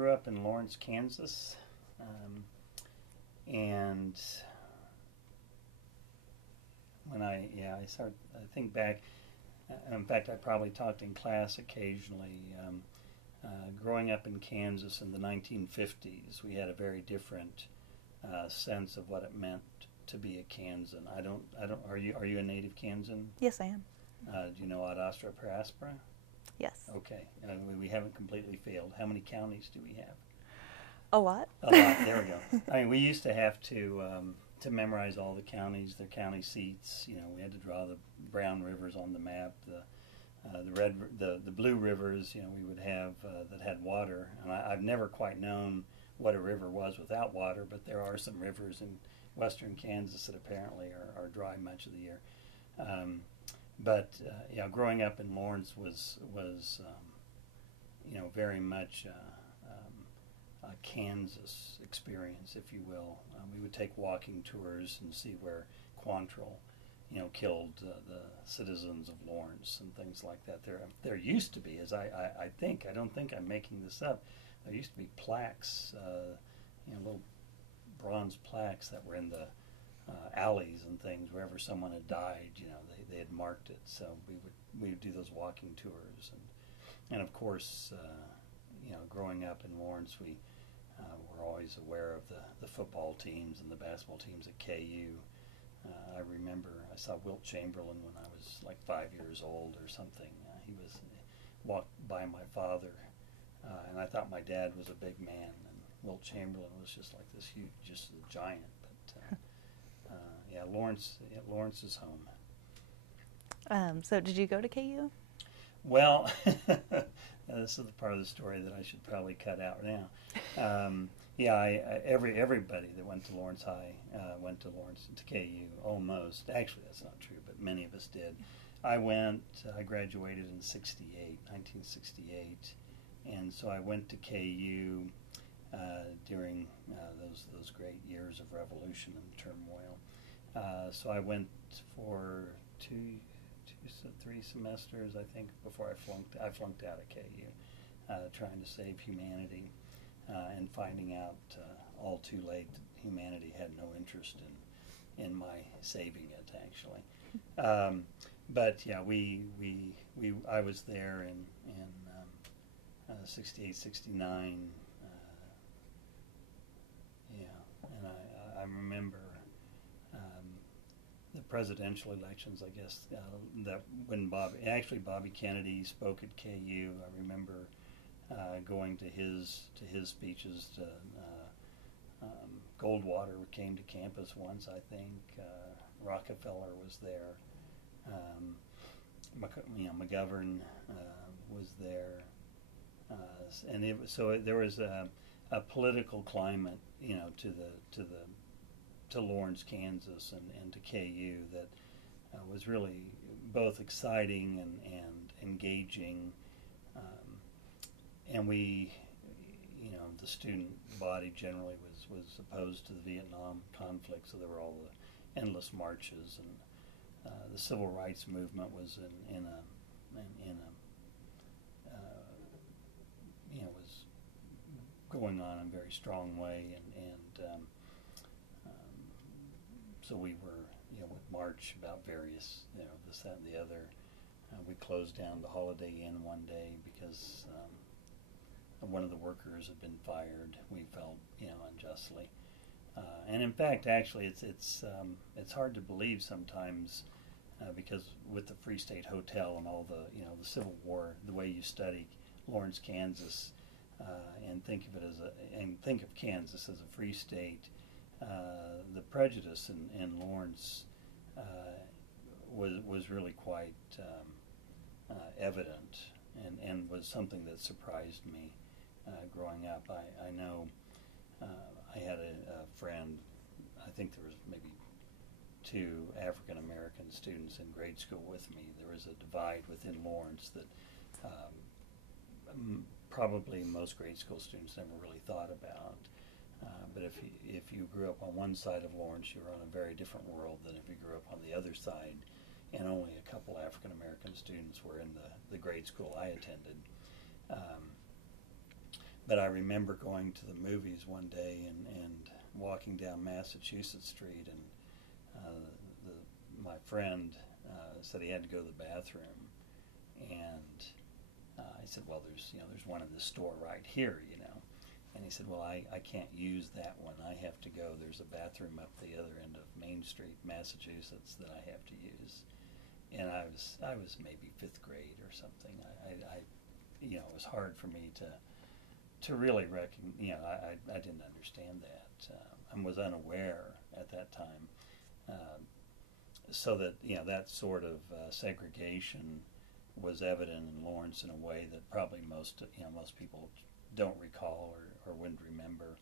grew up in Lawrence, Kansas, and when I think back. In fact, I probably talked in class occasionally. Growing up in Kansas in the 1950s, we had a very different sense of what it meant to be a Kansan. Are you a native Kansan? Yes, I am. Do you know Ad Astra per Aspera? Yes. Okay. We haven't completely failed. How many counties do we have? A lot. A lot. There we go. I mean, we used to have to memorize all the counties, their county seats. You know, we had to draw the brown rivers on the map, the blue rivers. You know, we would have that had water. And I've never quite known what a river was without water, but there are some rivers in western Kansas that apparently are dry much of the year. Growing up in Lawrence was very much a Kansas experience, if you will. We would take walking tours and see where Quantrill, killed the citizens of Lawrence and things like that. There used to be, I don't think I'm making this up, there used to be plaques, little bronze plaques that were in the alleys and things wherever someone had died. They had marked it. So we would do those walking tours, and of course, growing up in Lawrence, we were always aware of the football teams and the basketball teams at KU. I remember I saw Wilt Chamberlain when I was like 5 years old or something. He walked by my father, and I thought my dad was a big man, and Wilt Chamberlain was just like this huge, just a giant. But Lawrence is home. So did you go to KU? Well, this is the part of the story that I should probably cut out now. Everybody that went to Lawrence High went to KU, almost. Actually, that's not true, but many of us did. I graduated in 1968, and so I went to KU during those great years of revolution and turmoil. So I went for 3 semesters, I think, before I flunked out of KU, trying to save humanity, and finding out all too late that humanity had no interest in my saving it, actually. I was there in 68, 69, and I remember the presidential elections, I guess, that when Bobby Kennedy spoke at KU. I remember going to his speeches. Goldwater came to campus once, I think. Rockefeller was there. McGovern was there, and there was a political climate, to Lawrence, Kansas, and to KU that was really both exciting and engaging. And we, the student body generally was opposed to the Vietnam conflict, so there were all the endless marches, and the civil rights movement was was going on in a very strong way, and so we were, would march about various, this, that, and the other. We closed down the Holiday Inn one day because one of the workers had been fired. We felt, unjustly. And in fact, actually, it's hard to believe sometimes because with the Free State Hotel and all the, the Civil War, the way you study Lawrence, Kansas, and think of Kansas as a free state. The prejudice in Lawrence was really quite evident, and was something that surprised me growing up. I know I had a friend. I think there was maybe 2 African American students in grade school with me. There was a divide within Lawrence that probably most grade school students never really thought about. But if you grew up on one side of Lawrence, you were on a very different world than if you grew up on the other side. And only a couple African American students were in the grade school I attended. But I remember going to the movies one day and walking down Massachusetts Street, and my friend said he had to go to the bathroom, and I said, well, there's one in the store right here, And he said, well, I can't use that one. I have to go. There's a bathroom up the other end of Main Street, Massachusetts, that I have to use. And I was maybe fifth grade or something. It was hard for me to really I didn't understand that. I was unaware at that time. So that, that sort of segregation was evident in Lawrence in a way that probably most people don't recall or wouldn't remember.